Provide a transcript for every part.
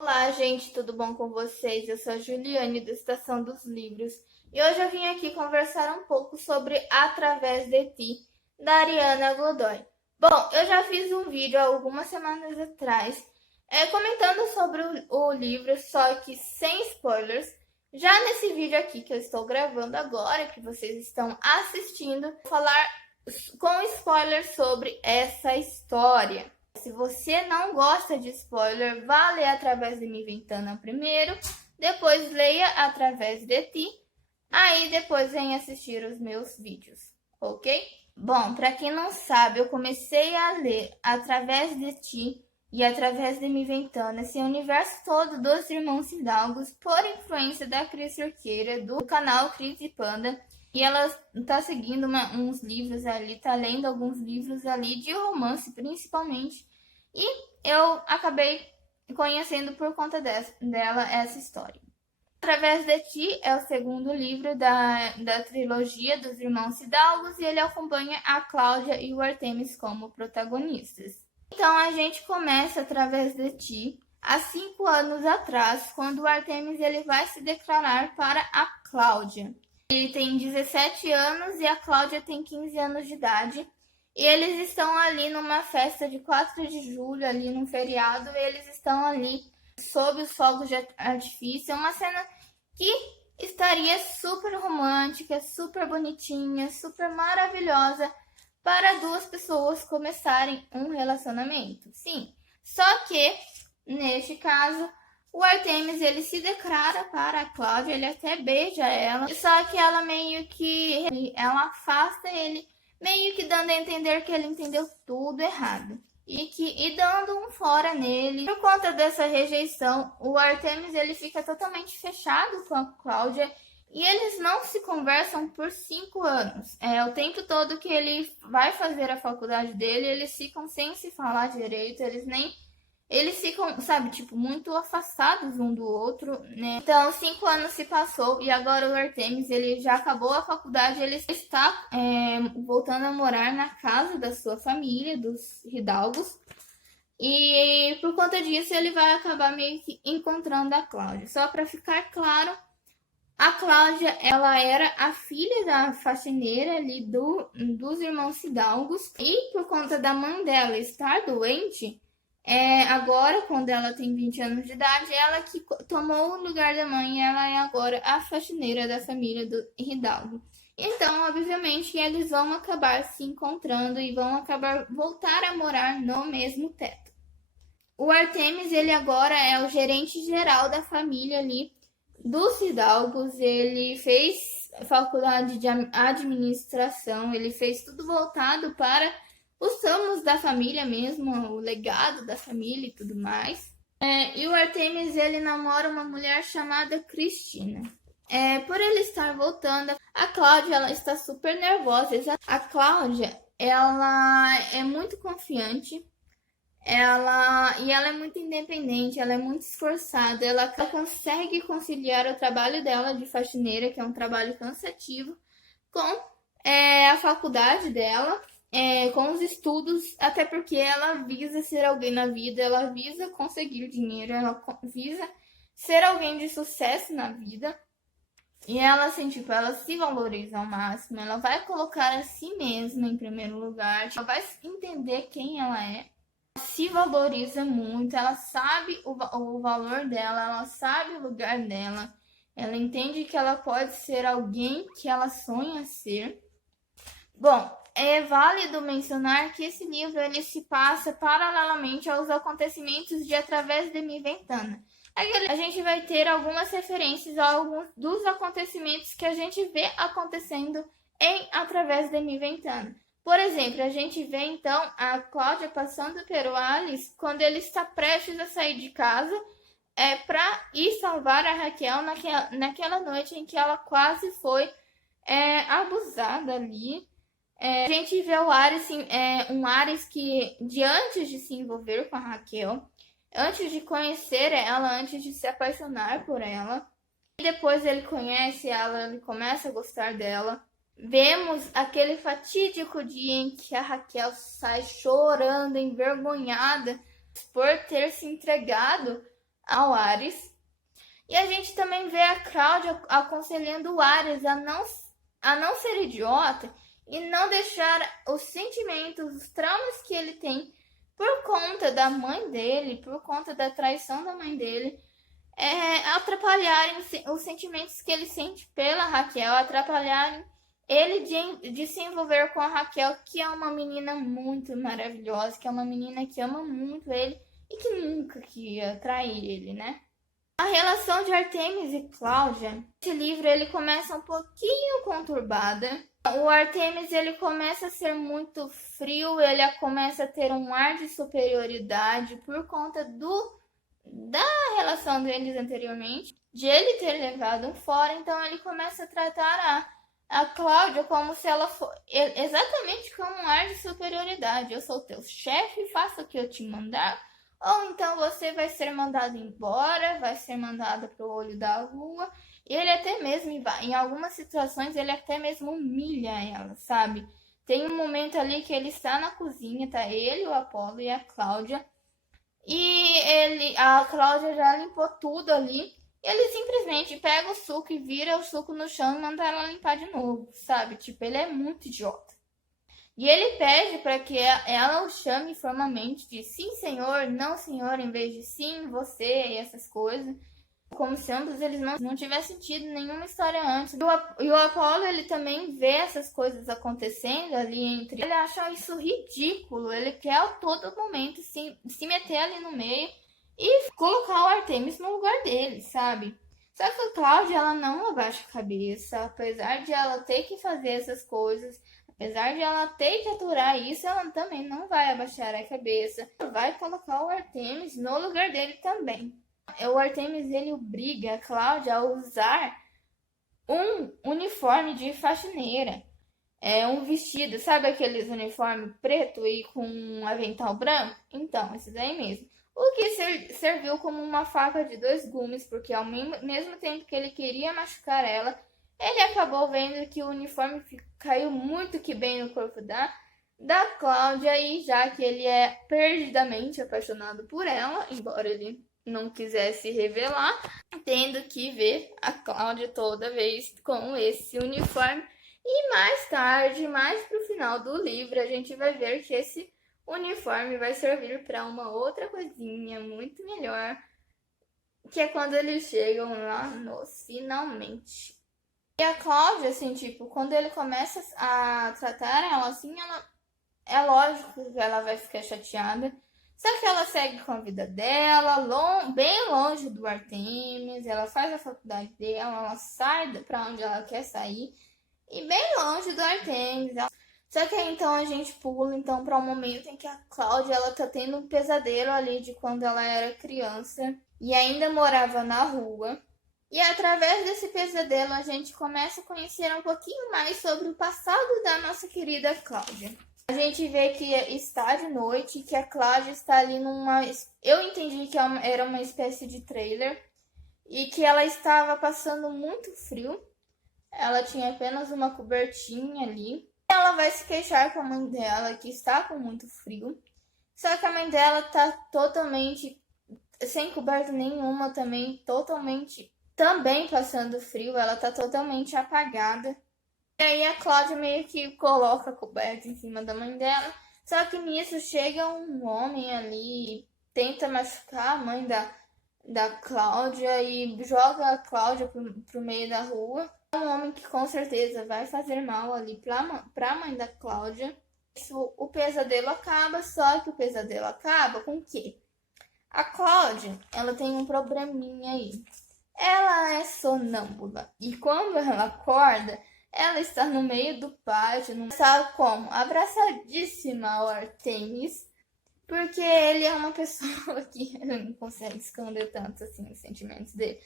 Olá, gente, tudo bom com vocês? Eu sou a Juliane, da Estação dos Livros, e hoje eu vim aqui conversar um pouco sobre Através de Ti, da Ariana Godoy. Bom, eu já fiz um vídeo há algumas semanas atrás, comentando sobre o livro, só que sem spoilers. Já nesse vídeo aqui que eu estou gravando agora, que vocês estão assistindo, vou falar com spoilers sobre essa história. Se você não gosta de spoiler, vá ler Através de Mi Ventana primeiro, depois leia Através de Ti, aí depois vem assistir os meus vídeos, ok? Bom, para quem não sabe, eu comecei a ler Através de Ti e Através de Mi Ventana, esse universo todo dos Irmãos Hidalgos, por influência da Cris Cerqueira, do canal Cris e Panda. E ela tá seguindo uns livros ali, tá lendo alguns livros ali de romance, principalmente. E eu acabei conhecendo por conta dela essa história. Através de Ti é o segundo livro da trilogia dos Irmãos Hidalgos e ele acompanha a Cláudia e o Artemis como protagonistas. Então a gente começa Através de Ti há 5 anos atrás, quando o Artemis ele vai se declarar para a Cláudia. Ele tem 17 anos e a Cláudia tem 15 anos de idade. E eles estão ali numa festa de 4 de julho, ali num feriado, e eles estão ali sob os fogos de artifício. Uma cena que estaria super romântica, super bonitinha, super maravilhosa para duas pessoas começarem um relacionamento. Sim, só que, neste caso, o Artemis ele se declara para a Cláudia, ele até beija ela, só que ela meio que ela afasta ele, meio que dando a entender que ele entendeu tudo errado e dando um fora nele. Por conta dessa rejeição, o Artemis ele fica totalmente fechado com a Cláudia e eles não se conversam por 5 anos. O tempo todo que ele vai fazer a faculdade dele, eles ficam sem se falar direito, eles ficam, sabe, tipo, muito afastados um do outro, né? Então, 5 anos se passou e agora o Artemis, ele já acabou a faculdade, ele está voltando a morar na casa da sua família, dos Hidalgos. E por conta disso, ele vai acabar meio que encontrando a Cláudia. Só para ficar claro, a Cláudia, ela era a filha da faxineira ali dos Irmãos Hidalgos. E por conta da mãe dela estar doente, agora, quando ela tem 20 anos de idade, ela que tomou o lugar da mãe, ela é agora a faxineira da família do Hidalgo. Então, obviamente, eles vão acabar se encontrando e vão acabar voltar a morar no mesmo teto. O Artemis, ele agora é o gerente geral da família ali dos Hidalgos. Ele fez faculdade de administração, ele fez tudo voltado para os ramos da família mesmo, o legado da família e tudo mais. E o Artemis, ele namora uma mulher chamada Cristina. Por ele estar voltando, a Cláudia, ela está super nervosa. A Cláudia, ela é muito confiante, ela é muito independente, ela é muito esforçada, ela consegue conciliar o trabalho dela de faxineira, que é um trabalho cansativo, com a faculdade dela, com os estudos, até porque ela visa ser alguém na vida, ela visa conseguir dinheiro, ela visa ser alguém de sucesso na vida. E ela, assim, tipo, ela se valoriza ao máximo, ela vai colocar a si mesma em primeiro lugar, ela vai entender quem ela é, ela se valoriza muito, ela sabe o valor dela, ela sabe o lugar dela, ela entende que ela pode ser alguém que ela sonha ser. Bom, é válido mencionar que esse livro ele se passa paralelamente aos acontecimentos de Através de Mi Ventana. A gente vai ter algumas referências a alguns dos acontecimentos que a gente vê acontecendo em Através de Mi Ventana. Por exemplo, a gente vê então a Cláudia passando pelo Alice quando ele está prestes a sair de casa para ir salvar a Raquel naquela noite em que ela quase foi abusada ali. A gente vê o Ares, um Ares que, antes de se envolver com a Raquel, antes de conhecer ela, antes de se apaixonar por ela, e depois ele conhece ela, ele começa a gostar dela. Vemos aquele fatídico dia em que a Raquel sai chorando, envergonhada por ter se entregado ao Ares. E a gente também vê a Cláudia aconselhando o Ares a não ser idiota e não deixar os sentimentos, os traumas que ele tem por conta da mãe dele, por conta da traição da mãe dele, atrapalharem os sentimentos que ele sente pela Raquel, atrapalharem ele de se envolver com a Raquel, que é uma menina muito maravilhosa, que é uma menina que ama muito ele e que nunca queria trair ele, né? A relação de Artemis e Cláudia, esse livro ele começa um pouquinho conturbada. O Artemis ele começa a ser muito frio, ele começa a ter um ar de superioridade por conta da relação deles anteriormente, de ele ter levado um fora, então ele começa a tratar a Cláudia como se ela fosse exatamente como um ar de superioridade. Eu sou teu chefe, faça o que eu te mandar, ou então você vai ser mandado embora, vai ser mandada para o olho da rua. E ele até mesmo, em algumas situações, ele até mesmo humilha ela, sabe? Tem um momento ali que ele está na cozinha, tá ele, o Apolo e a Cláudia. E a Cláudia já limpou tudo ali. E ele simplesmente pega o suco e vira o suco no chão e manda ela limpar de novo, sabe? Tipo, ele é muito idiota. E ele pede para que ela o chame formalmente de sim, senhor, não, senhor, em vez de sim, você e essas coisas. Como se ambos eles não tivessem tido nenhuma história antes. E o Apolo, ele também vê essas coisas acontecendo ali entre... Ele acha isso ridículo. Ele quer a todo momento se meter ali no meio e colocar o Artemis no lugar dele, sabe? Só que a Cláudia, ela não abaixa a cabeça. Apesar de ela ter que fazer essas coisas, apesar de ela ter que aturar isso, ela também não vai abaixar a cabeça. Vai colocar o Artemis no lugar dele também. O Artemis, ele obriga a Cláudia a usar um uniforme de faxineira. Um vestido, sabe aqueles uniformes preto e com um avental branco? Então, esse daí mesmo. O que serviu como uma faca de dois gumes, porque ao mesmo tempo que ele queria machucar ela, ele acabou vendo que o uniforme caiu muito que bem no corpo da Cláudia, e já que ele é perdidamente apaixonado por ela, embora ele não quisesse revelar, tendo que ver a Cláudia toda vez com esse uniforme. E mais tarde, mais pro final do livro, a gente vai ver que esse uniforme vai servir para uma outra coisinha muito melhor, que é quando eles chegam lá nos finalmente. E a Cláudia, assim, tipo, quando ele começa a tratar ela assim, é lógico que ela vai ficar chateada. Só que ela segue com a vida dela, bem longe do Artemis, ela faz a faculdade dela, ela sai para onde ela quer sair e bem longe do Artemis. Só que aí então a gente pula então para um momento em que a Cláudia ela tá tendo um pesadelo ali de quando ela era criança e ainda morava na rua. E através desse pesadelo a gente começa a conhecer um pouquinho mais sobre o passado da nossa querida Cláudia. A gente vê que está de noite, que a Cláudia está ali numa... Eu entendi que era uma espécie de trailer e que ela estava passando muito frio. Ela tinha apenas uma cobertinha ali. Ela vai se queixar com a mãe dela, que está com muito frio. Só que a mãe dela está totalmente sem coberta nenhuma também, também passando frio. Ela está totalmente apagada. E aí a Cláudia meio que coloca a coberta em cima da mãe dela. Só que nisso chega um homem ali, tenta machucar a mãe da Cláudia e joga a Cláudia pro meio da rua. É um homem que com certeza vai fazer mal ali pra mãe da Cláudia. Isso, o pesadelo acaba, só que o pesadelo acaba com o quê? A Cláudia, ela tem um probleminha aí. Ela é sonâmbula e quando ela acorda, ela está no meio do pátio, não sabe como, abraçadíssima ao Artemis, porque ele é uma pessoa que não consegue esconder tanto assim os sentimentos dele.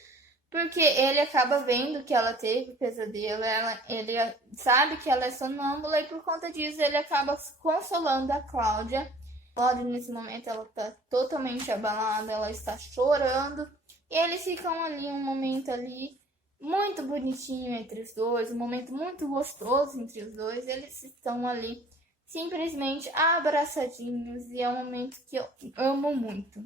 Porque ele acaba vendo que ela teve pesadelo, ele sabe que ela é sonâmbula e por conta disso ele acaba consolando a Cláudia. Cláudia nesse momento ela está totalmente abalada, ela está chorando e eles ficam ali um momento ali muito bonitinho entre os dois, um momento muito gostoso entre os dois. Eles estão ali simplesmente abraçadinhos e é um momento que eu amo muito.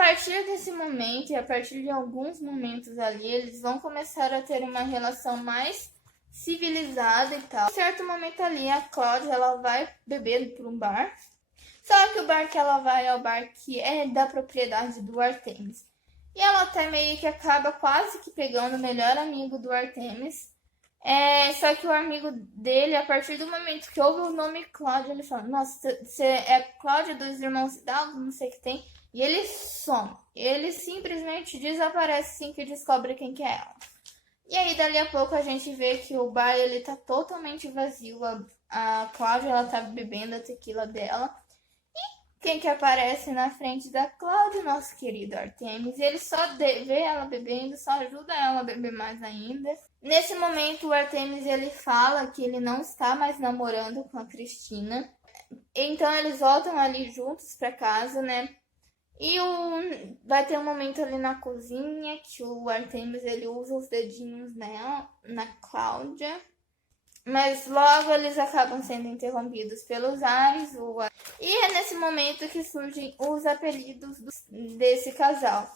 A partir desse momento e a partir de alguns momentos ali, eles vão começar a ter uma relação mais civilizada e tal. Em certo momento ali, a Cláudia, ela vai beber por um bar. Só que o bar que ela vai é o bar que é da propriedade do Artemis. E ela até meio que acaba quase que pegando o melhor amigo do Artemis. Só que o amigo dele, a partir do momento que ouve o nome Cláudia, ele fala: Nossa, você é Cláudia dos irmãos Hidalgo, não sei o que tem. E ele some. Ele simplesmente desaparece assim que descobre quem que é ela. E aí, dali a pouco, a gente vê que o bar ele tá totalmente vazio. A Cláudia, ela tá bebendo a tequila dela. Quem que aparece na frente da Cláudia? Nosso querido Artemis. Ele só vê ela bebendo, só ajuda ela a beber mais ainda. Nesse momento, o Artemis ele fala que ele não está mais namorando com a Cristina. Então, eles voltam ali juntos para casa, né? E vai ter um momento ali na cozinha que o Artemis ele usa os dedinhos nela, na Cláudia. Mas logo eles acabam sendo interrompidos pelos Ares. E é nesse momento que surgem os apelidos desse casal.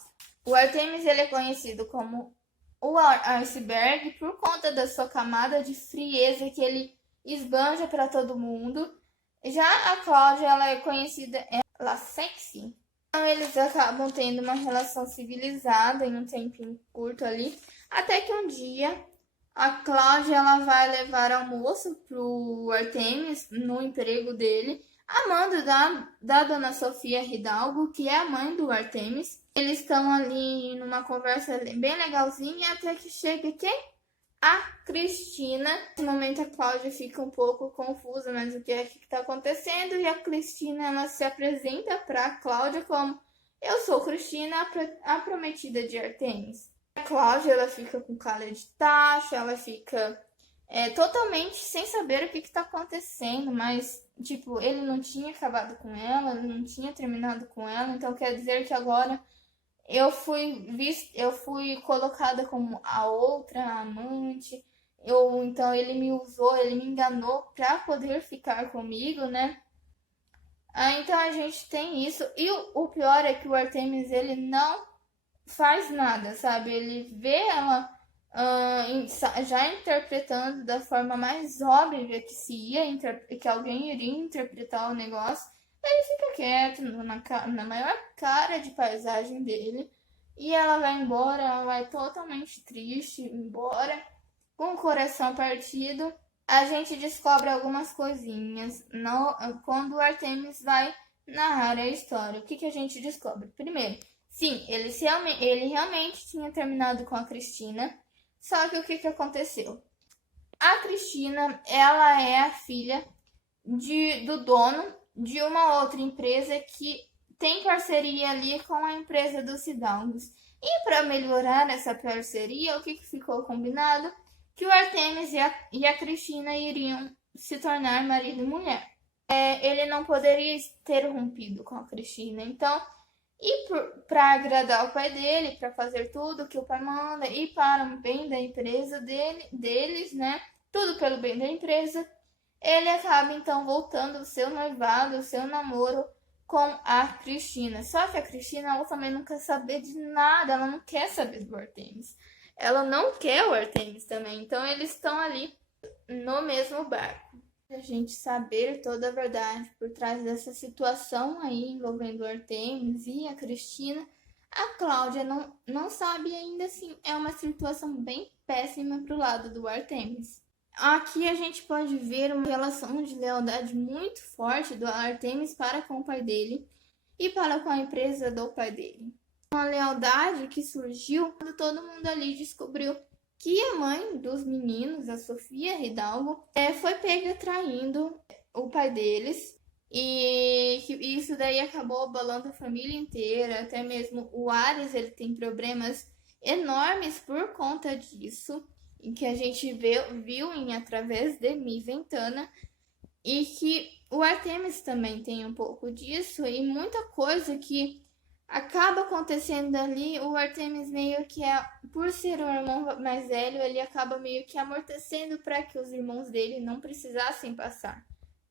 O Artemis ele é conhecido como o Iceberg por conta da sua camada de frieza que ele esbanja para todo mundo. Já a Cláudia ela é conhecida ela sexy. Então eles acabam tendo uma relação civilizada em um tempinho curto ali. Até que um dia a Cláudia ela vai levar almoço pro Artemis no emprego dele, amando da dona Sofia Hidalgo, que é a mãe do Artemis. Eles estão ali numa conversa bem legalzinha, até que chega quem? A Cristina. Nesse momento a Cláudia fica um pouco confusa, mas o que é que está acontecendo? E a Cristina ela se apresenta para a Cláudia como: Eu sou Cristina, a prometida de Artemis. A Cláudia ela fica com cara de tacho, ela fica totalmente sem saber o que está acontecendo, mas tipo, ele não tinha acabado com ela, ele não tinha terminado com ela, então quer dizer que agora eu fui colocada como a outra amante. Então ele me usou, ele me enganou para poder ficar comigo, né? Então a gente tem isso. E o pior é que o Artemis ele não faz nada, sabe? Ele vê ela já interpretando da forma mais óbvia que alguém iria interpretar o negócio. Ele fica quieto na maior cara de paisagem dele. E ela vai embora, ela vai totalmente triste, embora, com o coração partido. A gente descobre algumas coisinhas quando o Artemis vai narrar a história. O que a gente descobre? Primeiro, sim, ele realmente tinha terminado com a Cristina. Só que o que aconteceu? A Cristina, ela é a filha do dono de uma outra empresa que tem parceria ali com a empresa dos Hidalgos. E para melhorar essa parceria, o que ficou combinado? Que o Artemis e a Cristina iriam se tornar marido e mulher. Ele não poderia ter rompido com a Cristina, então, e para agradar o pai dele, para fazer tudo que o pai manda e para o bem da empresa deles, né? Tudo pelo bem da empresa. Ele acaba então voltando o seu noivado, o seu namoro com a Cristina. Só que a Cristina ela também não quer saber de nada, ela não quer saber do Artemis. Ela não quer o Artemis também, então eles estão ali no mesmo barco. A gente saber toda a verdade por trás dessa situação aí envolvendo o Artemis e a Cristina, a Cláudia não sabe ainda assim. É uma situação bem péssima pro lado do Artemis. Aqui a gente pode ver uma relação de lealdade muito forte do Artemis para com o pai dele e para com a empresa do pai dele. Uma lealdade que surgiu quando todo mundo ali descobriu que a mãe dos meninos, a Sofia Hidalgo, foi pega traindo o pai deles. E isso daí acabou abalando a família inteira, até mesmo o Ares ele tem problemas enormes por conta disso, em que a gente viu através de Mi Ventana, e que o Artemis também tem um pouco disso, e muita coisa que acaba acontecendo ali. O Artemis meio que por ser o irmão mais velho, ele acaba meio que amortecendo para que os irmãos dele não precisassem passar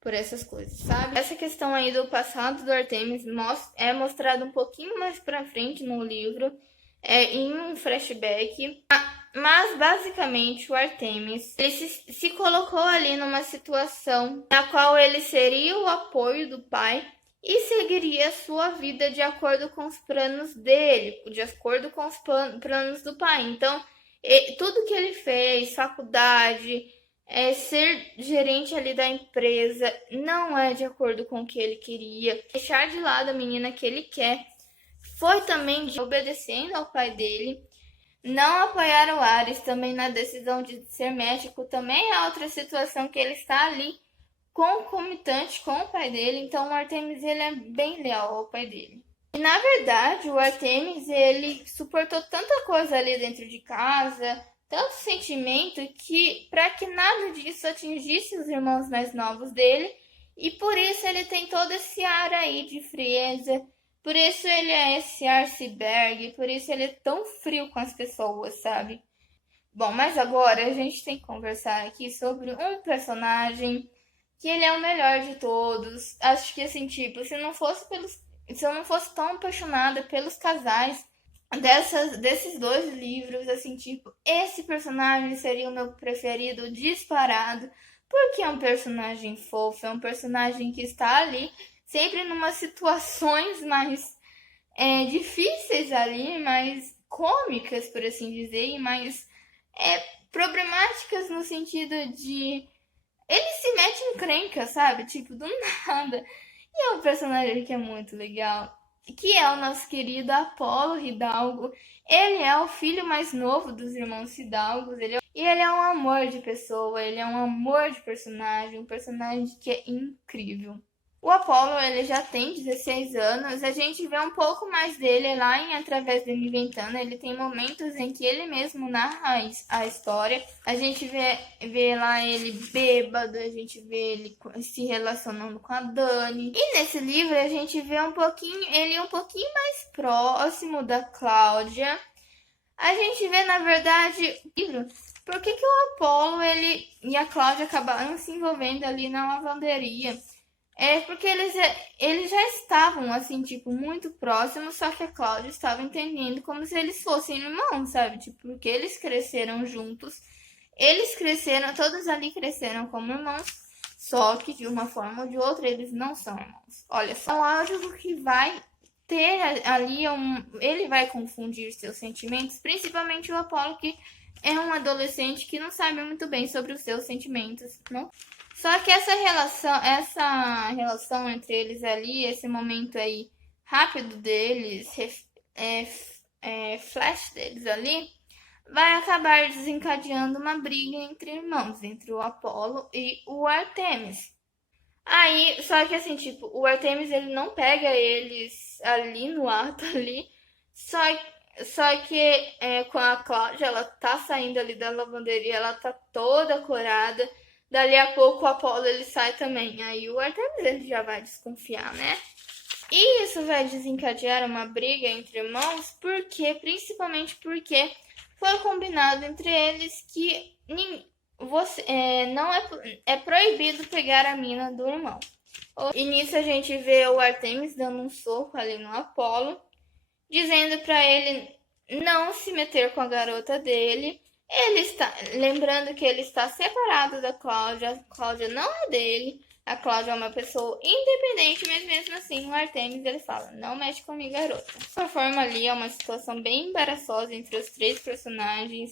por essas coisas, sabe? Essa questão aí do passado do Artemis é mostrado um pouquinho mais pra frente no livro, em um flashback. Mas basicamente o Artemis ele se colocou ali numa situação na qual ele seria o apoio do pai e seguiria a sua vida de acordo com os planos dele, de acordo com os planos do pai. Então, tudo que ele fez, faculdade, ser gerente ali da empresa, não é de acordo com o que ele queria. Deixar de lado a menina que ele quer. Foi também obedecendo ao pai dele. Não apoiar o Ares também na decisão de ser médico também é outra situação que ele está ali concomitante com o pai dele. Então o Artemis ele é bem leal ao pai dele. E na verdade o Artemis ele suportou tanta coisa ali dentro de casa, tanto sentimento, que para que nada disso atingisse os irmãos mais novos dele, e por isso ele tem todo esse ar aí de frieza. Por isso ele é esse iceberg, por isso ele é tão frio com as pessoas, sabe? Bom, mas agora a gente tem que conversar aqui sobre um personagem que ele é o melhor de todos. Acho que assim, tipo, se eu não fosse tão apaixonada pelos casais desses dois livros, assim, tipo, esse personagem seria o meu preferido disparado, porque é um personagem fofo, é um personagem que está ali sempre numas situações mais difíceis ali, mais cômicas, por assim dizer, e mais problemáticas no sentido de ele se mete em encrenca, sabe? Tipo, do nada. E é um personagem que é muito legal, que é o nosso querido Apolo Hidalgo. Ele é o filho mais novo dos irmãos Hidalgos, e ele é um amor de pessoa, ele é um amor de personagem, um personagem que é incrível. O Apolo, ele já tem 16 anos, a gente vê um pouco mais dele lá em Através do Inventando. Ele tem momentos em que ele mesmo narra a história. A gente vê lá ele bêbado, a gente vê ele se relacionando com a Dani. E nesse livro a gente vê ele um pouquinho mais próximo da Cláudia. A gente vê, na verdade, por que o Apolo e a Cláudia acabaram se envolvendo ali na lavanderia. Porque eles já estavam, assim, tipo, muito próximos, só que a Cláudia estava entendendo como se eles fossem irmãos, sabe? Tipo, porque eles cresceram juntos, todos ali cresceram como irmãos, só que de uma forma ou de outra eles não são irmãos. Olha, só lógico que vai ter ali ele vai confundir seus sentimentos, principalmente o Apolo, que é um adolescente que não sabe muito bem sobre os seus sentimentos, não? Só que essa relação entre eles ali, esse momento aí rápido deles, flash deles ali, vai acabar desencadeando uma briga entre irmãos, entre o Apolo e o Artemis. Aí, só que assim, tipo, o Artemis ele não pega eles ali no ato ali, só que com a Cláudia, ela tá saindo ali da lavanderia, ela tá toda corada. Dali a pouco o Apolo ele sai também. Aí o Artemis ele já vai desconfiar, né? E isso vai desencadear uma briga entre irmãos, principalmente porque foi combinado entre eles que não é proibido pegar a mina do irmão. E nisso a gente vê o Artemis dando um soco ali no Apolo, dizendo para ele não se meter com a garota dele. Lembrando que ele está separado da Cláudia. A Cláudia não é dele. A Cláudia é uma pessoa independente, mas mesmo assim o Artemis ele fala, não mexe com a minha garota. De qualquer forma ali é uma situação bem embaraçosa entre os três personagens.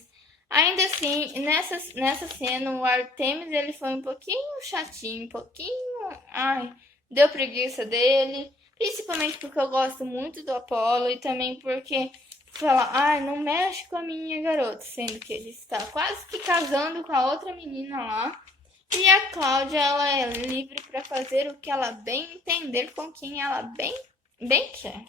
Ainda assim, nessa cena o Artemis ele foi um pouquinho chatinho, deu preguiça dele. Principalmente porque eu gosto muito do Apolo e também porque fala, não mexe com a minha garota, sendo que ele está quase que casando com a outra menina lá. E a Cláudia, ela é livre para fazer o que ela bem entender com quem ela bem quer.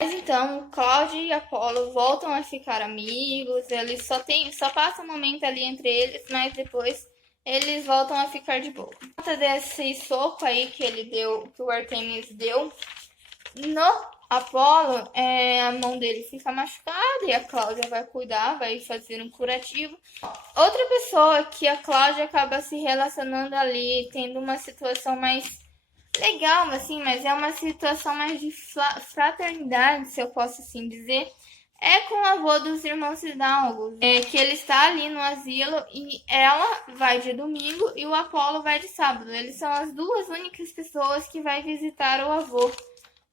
Mas então, Cláudia e Apolo voltam a ficar amigos, eles só passa um momento ali entre eles, mas depois eles voltam a ficar de boa. Por conta desse soco aí que o Artemis deu no Apolo, a mão dele fica machucada e a Cláudia vai cuidar, vai fazer um curativo. Outra pessoa que a Cláudia acaba se relacionando ali, tendo uma situação mais legal, assim, mas é uma situação mais de fraternidade, se eu posso assim dizer, é com o avô dos irmãos Hidalgo, que ele está ali no asilo e ela vai de domingo e o Apolo vai de sábado. Eles são as duas únicas pessoas que vai visitar o avô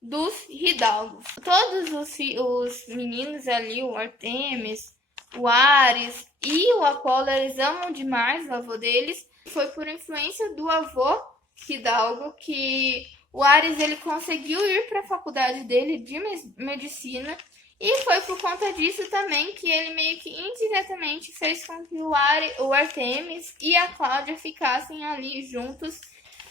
dos Hidalgos. Todos os meninos ali, o Artemis, o Ares e o Apolo, eles amam demais o avô deles. Foi por influência do avô Hidalgo que o Ares ele conseguiu ir para a faculdade dele de medicina, e foi por conta disso também que ele meio que indiretamente fez com que o Artemis e a Cláudia ficassem ali juntos.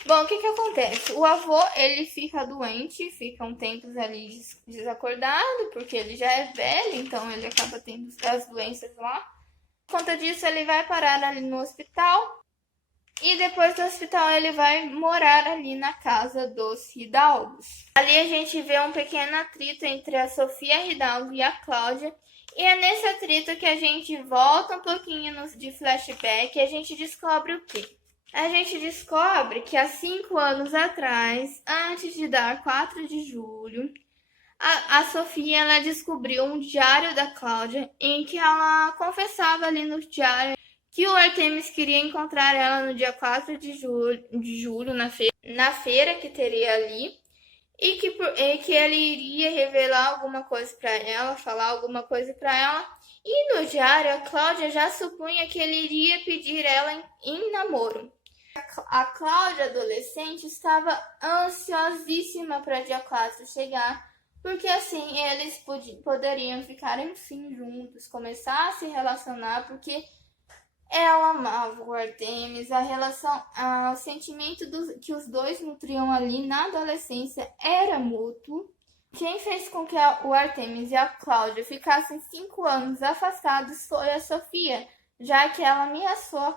Bom, o que acontece? O avô, ele fica doente, fica um tempo ali desacordado, porque ele já é velho, então ele acaba tendo as doenças lá. Por conta disso, ele vai parar ali no hospital. E depois do hospital ele vai morar ali na casa dos Hidalgos. Ali a gente vê um pequeno atrito entre a Sofia Hidalgo e a Cláudia. E é nesse atrito que a gente volta um pouquinho de flashback e a gente descobre o quê? A gente descobre que há 5 anos atrás, antes de dar 4 de julho, a Sofia ela descobriu um diário da Cláudia em que ela confessava ali no diário que o Artemis queria encontrar ela no dia 4 de julho na feira que teria ali, e que ele iria revelar alguma coisa para ela, falar alguma coisa para ela. E no diário, a Cláudia já supunha que ele iria pedir ela em namoro. A Cláudia, adolescente, estava ansiosíssima para dia 4 chegar, porque assim eles poderiam ficar, enfim, juntos, começar a se relacionar, porque ela amava o Artemis, o sentimento que os dois nutriam ali na adolescência era mútuo. Quem fez com que o Artemis e a Cláudia ficassem 5 anos afastados foi a Sofia, já que ela ameaçou a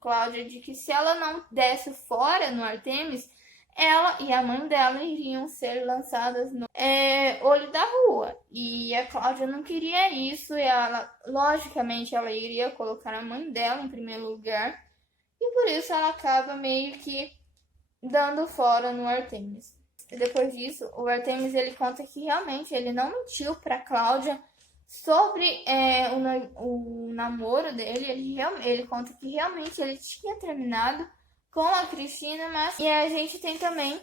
Cláudia de que se ela não desse fora no Artemis, ela e a mãe dela iriam ser lançadas no olho da rua. E a Cláudia não queria isso, e ela, logicamente, ela iria colocar a mãe dela em primeiro lugar, e por isso ela acaba meio que dando fora no Artemis. E depois disso, o Artemis ele conta que realmente ele não mentiu para Cláudia sobre o namoro dele. Ele conta que realmente ele tinha terminado com a Cristina, mas e a gente tem também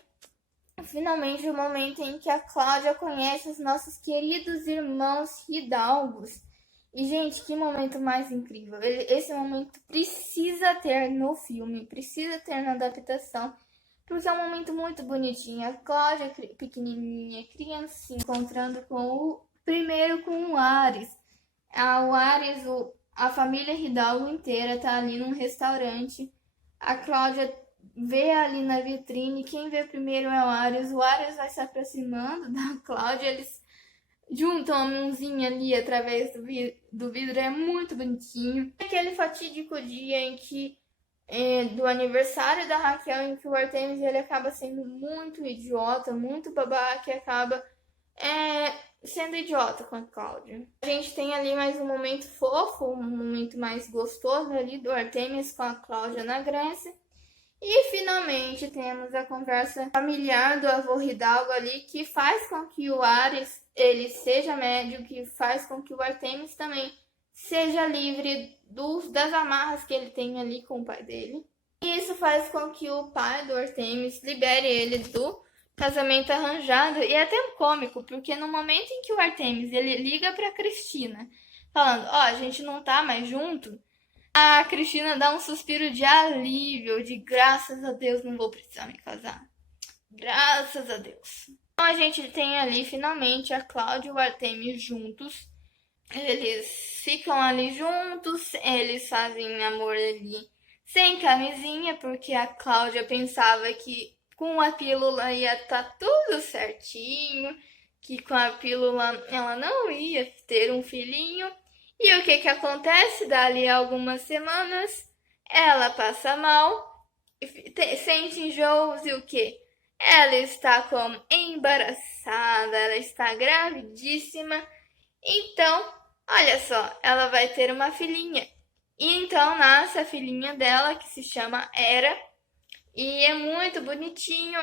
finalmente o momento em que a Cláudia conhece os nossos queridos irmãos Hidalgos. E gente, que momento mais incrível. Esse momento precisa ter no filme, precisa ter na adaptação, porque é um momento muito bonitinho. A Cláudia pequenininha, criancinha, encontrando primeiro com o Ares. O Ares, a família Hidalgo inteira tá ali num restaurante. A Cláudia vê ali na vitrine, quem vê primeiro é o Ares vai se aproximando da Cláudia, eles juntam a mãozinha ali através do vidro, é muito bonitinho. Aquele fatídico dia em que, do aniversário da Raquel, em que o Artemis ele acaba sendo muito idiota, muito babaca, e acaba sendo idiota com a Cláudia. A gente tem ali mais um momento fofo, um momento mais gostoso ali do Artemis com a Cláudia na Grécia. E finalmente temos a conversa familiar do avô Hidalgo ali, que faz com que o Ares ele seja médio, que faz com que o Artemis também seja livre das amarras que ele tem ali com o pai dele. E isso faz com que o pai do Artemis libere ele do casamento arranjado. E é até cômico, porque no momento em que o Artemis ele liga para Cristina, falando, a gente não tá mais junto, a Cristina dá um suspiro de alívio, de graças a Deus não vou precisar me casar. Graças a Deus. Então a gente tem ali finalmente a Cláudia e o Artemis juntos. Eles ficam ali juntos, eles fazem amor ali sem camisinha, porque a Cláudia pensava que com a pílula ia estar tudo certinho, que com a pílula ela não ia ter um filhinho. E o que acontece? Dali a algumas semanas, ela passa mal, sente enjoos e o quê? Ela está como embaraçada, ela está gravidíssima. Então, olha só, ela vai ter uma filhinha. E então nasce a filhinha dela, que se chama Hera, e é muito bonitinho.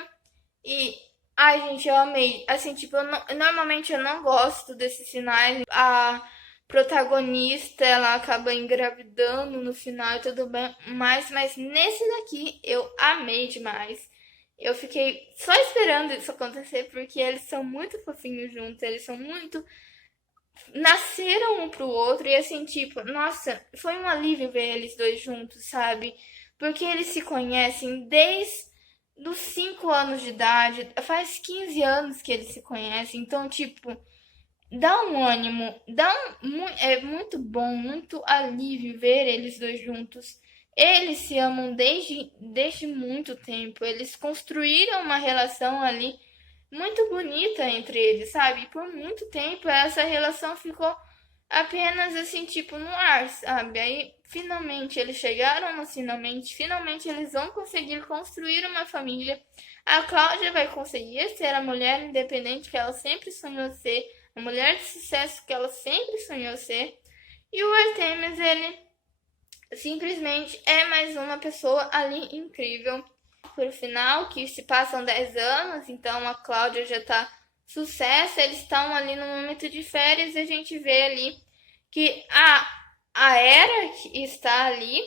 E, ai, gente, eu amei. Assim, tipo, normalmente eu não gosto desses sinais. A protagonista, ela acaba engravidando no final e tudo bem. Mas nesse daqui eu amei demais. Eu fiquei só esperando isso acontecer porque eles são muito fofinhos juntos, eles são muito nasceram um pro outro e assim, tipo, nossa, foi um alívio ver eles dois juntos, sabe? Porque eles se conhecem desde os 5 anos de idade, faz 15 anos que eles se conhecem, então, tipo, dá um ânimo, é muito bom, muito alívio ver eles dois juntos. Eles se amam desde muito tempo, eles construíram uma relação ali muito bonita entre eles, sabe? E por muito tempo essa relação ficou apenas assim, tipo, no ar, sabe? Aí finalmente eles chegaram no finalmente eles vão conseguir construir uma família. A Cláudia vai conseguir ser a mulher independente que ela sempre sonhou ser, a mulher de sucesso que ela sempre sonhou ser. E o Artemis, ele simplesmente é mais uma pessoa ali incrível. Por final, que se passam 10 anos, então a Cláudia já tá sucesso, eles estão ali no momento de férias e a gente vê ali que a Era está ali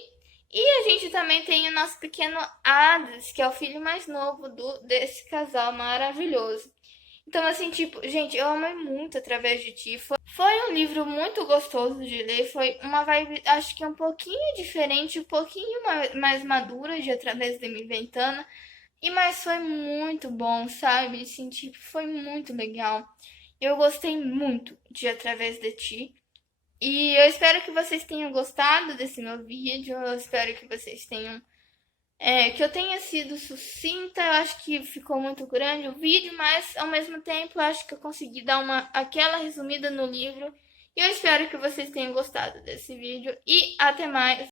e a gente também tem o nosso pequeno Hades, que é o filho mais novo desse casal maravilhoso. Então, assim, tipo, gente, eu amei muito Através de Ti. Foi um livro muito gostoso de ler. Foi uma vibe, acho que um pouquinho diferente, um pouquinho mais madura de Através de Mi Ventana. Mas foi muito bom, sabe? Assim, tipo, foi muito legal. Eu gostei muito de Através de Ti. E eu espero que vocês tenham gostado desse meu vídeo. Eu espero que vocês tenham que eu tenha sido sucinta, eu acho que ficou muito grande o vídeo, mas ao mesmo tempo eu acho que eu consegui dar aquela resumida no livro. E eu espero que vocês tenham gostado desse vídeo e até mais.